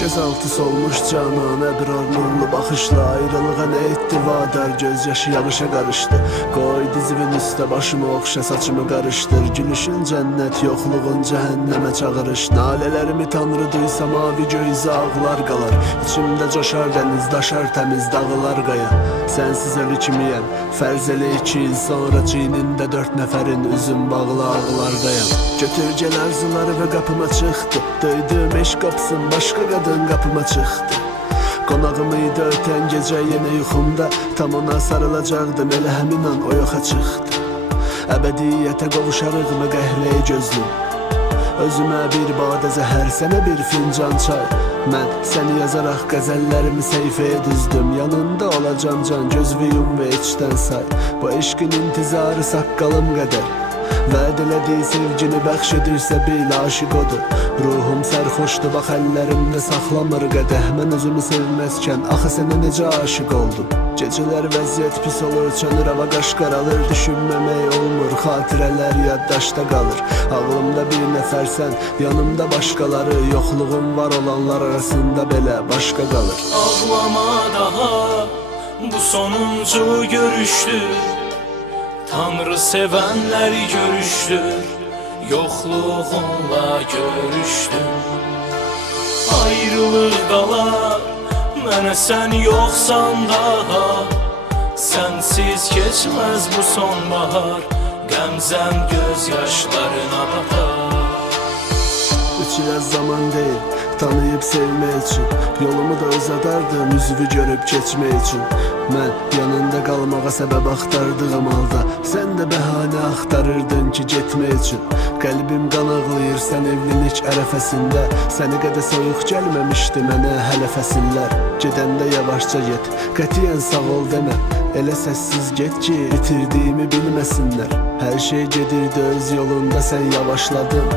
Gözaltı solmuş canan ebrar nurlu baxışla ayrılığa ne etdi vadar gözyaşı yağışa qarışdı. Qoy dizimin üstə başımı oxşa saçımı qarışdır. Gülüşün cənnət yoxluğun cəhənnəmə çağırış. Nalələrimi tanrı duysa mavi göyüzə ağlar qalar. İçimdə coşar dəniz daşar təmiz dağılar qaya. Sənsiz ölü kimiyəm fərz elə 2 il sonra çiynində 4 nəfərin üzüm bağlı ağlardayam. Götür gel arzuları və qapıma çıxdı. Döydüm eşq qapısın başqa qadın qapıma çıxdı. Qonağım idi ötən gecə yenə yuxumda. Tam ona sarılacaqdım elə həmin an o yoxa çıxdı. Əbədiyyətə qovuşarıq mı qəhvəyi gözlüm. Özümə bir badə zəhər, sənə bir fincan çay. Mən səni yazaraq qəzəllərimi səhifəyə düzdüm. Yanında olacam can, gözümü yum və içdən say. Bu eşqin intizarı saqqalım qədər. Vəd elədiyi sevgini bəxş edirsə bil aşiq odur. Ruhum sərxoşdur, bax əllərimdə saxlamır qədəh. Mən özümü sevməzkən axı sənə necə aşiq oldum. Gecələr vəziyyət pis olur, çönür hava qaş qaralır. Düşünməmək olmur, xatirələr yaddaşda qalır. Ağlımda bir nəfərsən, yanımda başqaları. Yoxluğum var olanlar arasında belə başqa qalır. Ağlama daha, bu sonuncu görüşdür. Tanrı sevənləri görüşdür, yoxluğunla görüşdür. Ayrılıq qalar, mənə sən yoxsan daha. Sənsiz keçməz bu sonbahar, qəmzəm göz yaşlarına batar. 3 il az zaman deyil, tanıyıb sevmək üçün. Yolumu da uzadardım, üzvü görüb keçmək üçün. Mən yanında qalmağa səbəb axtardığım halda sən də bəhanə axtarırdın ki getmək üçün. Qəlbim qan ağlayır sən evlilik ərəfəsində. Səni qədə soyuq gəlməmişdi mənə hələ fəsillər. Gedəndə yavaşca get, qətiyyən sağ ol demə. Elə səssiz get ki itirdiyimi bilməsinlər. Hər şey gedirdi öz yolunda, sən yavaşladın.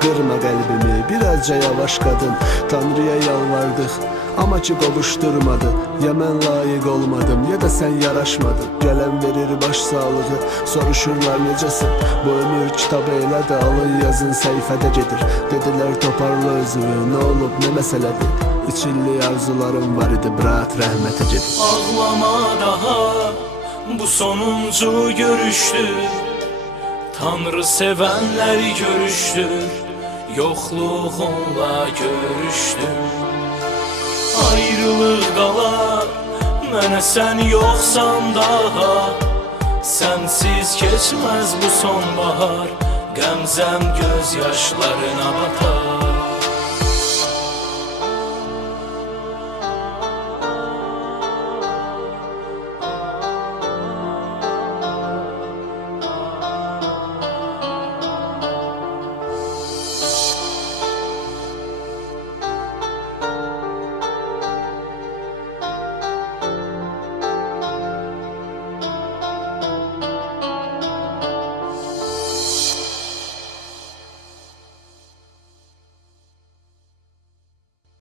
Qırma qəlbimi, birazca yavaş qadın. Tanrıya yalvardıq, amma ki qovuşturmadı. Ya mən layiq olmadım, ya da sən yaraşmadın. Gələn verir baş sağlığı, soruşurlar necəsin. Bu ömür kitabı elə də alın yazın səhifədə gedir. Dedilər toparla özünü, nə olub, nə məsələdir. 3 illik arzularım var idi, bırak rəhmətə gedir. Ağlama daha, bu sonuncu görüşdür. Tanrı sevənləri görüşdür, yoxluğunla görüşdür. Ayrılıq qalar, mənə sən yoxsan daha. Sənsiz keçməz bu sonbahar, qəmzəm göz yaşlarına batar.